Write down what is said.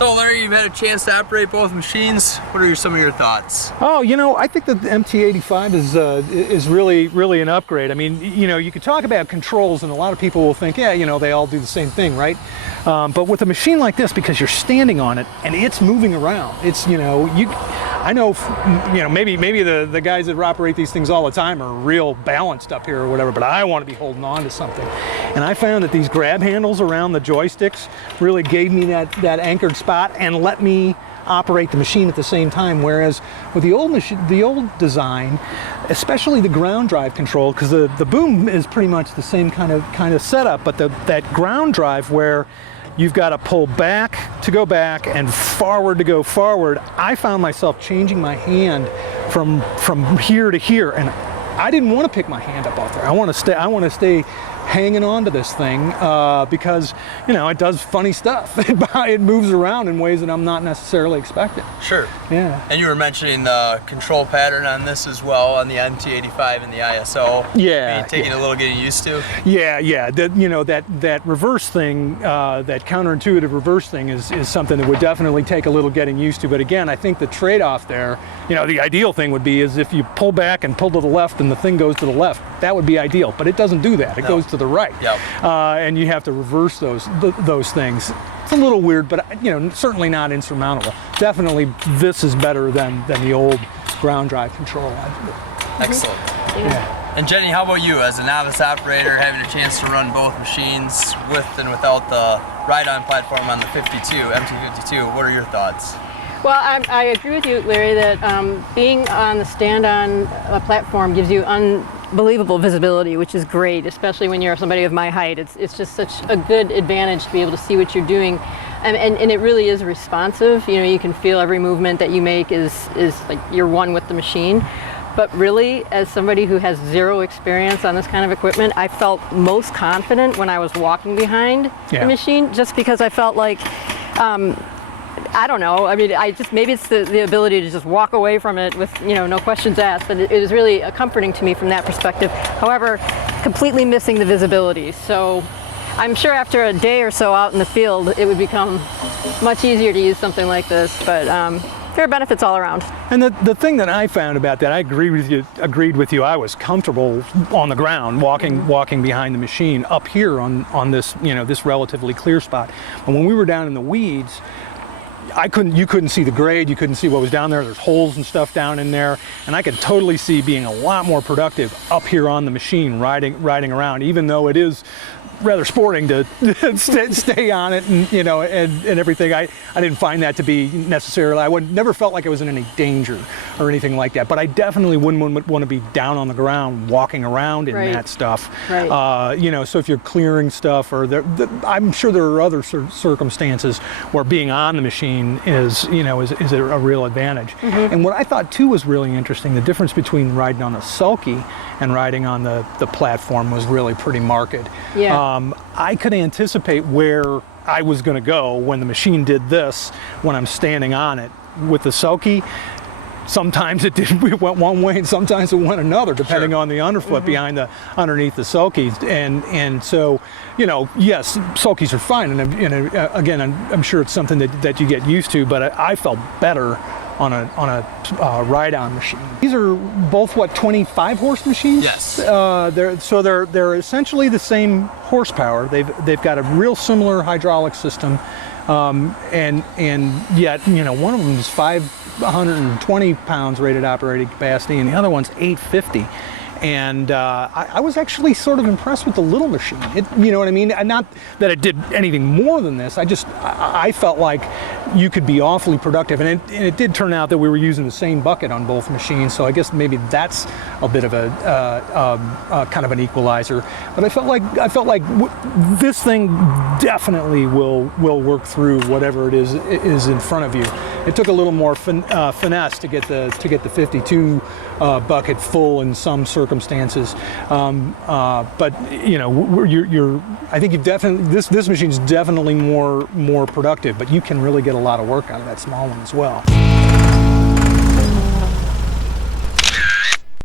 So Larry, you've had a chance to operate both machines. What are some of your thoughts? Oh, you know, I think that the MT85 is really an upgrade. I mean, you know, you could talk about controls, and a lot of people will think, yeah, you know, they all do the same thing, right? But with a machine like this, because you're standing on it and it's moving around, it's, you know, I know, you know, maybe the guys that operate these things all the time are real balanced up here or whatever, but I want to be holding on to something. And I found that these grab handles around the joysticks really gave me that anchored spot and let me operate the machine at the same time, whereas with the old design, especially the ground drive control, because the boom is pretty much the same kind of setup, but that ground drive where you've got to pull back to go back and forward to go forward, I found myself changing my hand from here to here, and I didn't want to pick my hand up off there. I want to stay hanging on to this thing because, you know, it does funny stuff. It moves around in ways that I'm not necessarily expecting. Sure. Yeah. And you were mentioning the control pattern on this as well, on the MT85 and the ISO. Yeah. Taking a little getting used to. Yeah. You know, that reverse thing, that counterintuitive reverse thing is something that would definitely take a little getting used to. But again, I think the trade-off there, you know, the ideal thing would be is if you pull back and pull to the left and the thing goes to the left. That would be ideal, but it doesn't do that. It goes to the right. Yep. And you have to reverse those things. It's a little weird, but, you know, certainly not insurmountable. Definitely this is better than the old ground drive control. Excellent. Yeah. And Jenny, how about you as a novice operator, having a chance to run both machines with and without the ride-on platform on the MT52? What are your thoughts? Well, I agree with you, Larry, that being on the stand-on platform gives you unbelievable visibility, which is great, especially when you're somebody of my height. It's just such a good advantage to be able to see what you're doing, and it really is responsive. You know, you can feel every movement that you make is like you're one with the machine. But really, as somebody who has zero experience on this kind of equipment, I felt most confident when I was walking behind the machine, just because I felt like. I don't know. I mean, maybe it's the ability to just walk away from it with, you know, no questions asked. But it is really comforting to me from that perspective. However, completely missing the visibility. So I'm sure after a day or so out in the field, it would become much easier to use something like this. But there are benefits all around. And the thing that I found about that, I agreed with you. I was comfortable on the ground, walking behind the machine up here on this, you know, this relatively clear spot. But when we were down in the weeds, you couldn't see the grade, you couldn't see what was down there. There's holes and stuff down in there, and I could totally see being a lot more productive up here on the machine, riding around, even though it is rather sporting to stay on it, and, you know, and everything. I didn't find that to be necessarily, never felt like I was in any danger or anything like that, but I definitely wouldn't want to be down on the ground walking around in that stuff. Right. You know, so if you're clearing stuff, or I'm sure there are other circumstances where being on the machine is a real advantage. And what I thought too was really interesting, the difference between riding on a sulky and riding on the platform was really pretty marked. Yeah. I could anticipate where I was going to go when the machine did this, when I'm standing on it. With the sulky, sometimes it went one way and sometimes it went another, depending on the underfoot underneath the sulkies. And so, you know, yes, sulkies are fine, and again, I'm sure it's something that you get used to, but I felt better on a ride-on machine. These are both 25 horse machines? Yes. They're essentially the same horsepower. They've got a real similar hydraulic system, and yet, you know, one of them is 520 pounds rated operating capacity, and the other one's 850. And I was actually sort of impressed with the little machine. You know what I mean? Not that it did anything more than this. I felt like you could be awfully productive, and it did turn out that we were using the same bucket on both machines. So I guess maybe that's a bit of a kind of an equalizer. But I felt like this thing definitely will work through whatever it is in front of you. It took a little more finesse to get the 52 bucket full in some circumstances, but you know, I think you've definitely this machine's definitely more productive, but you can really get a lot of work out of that small one as well.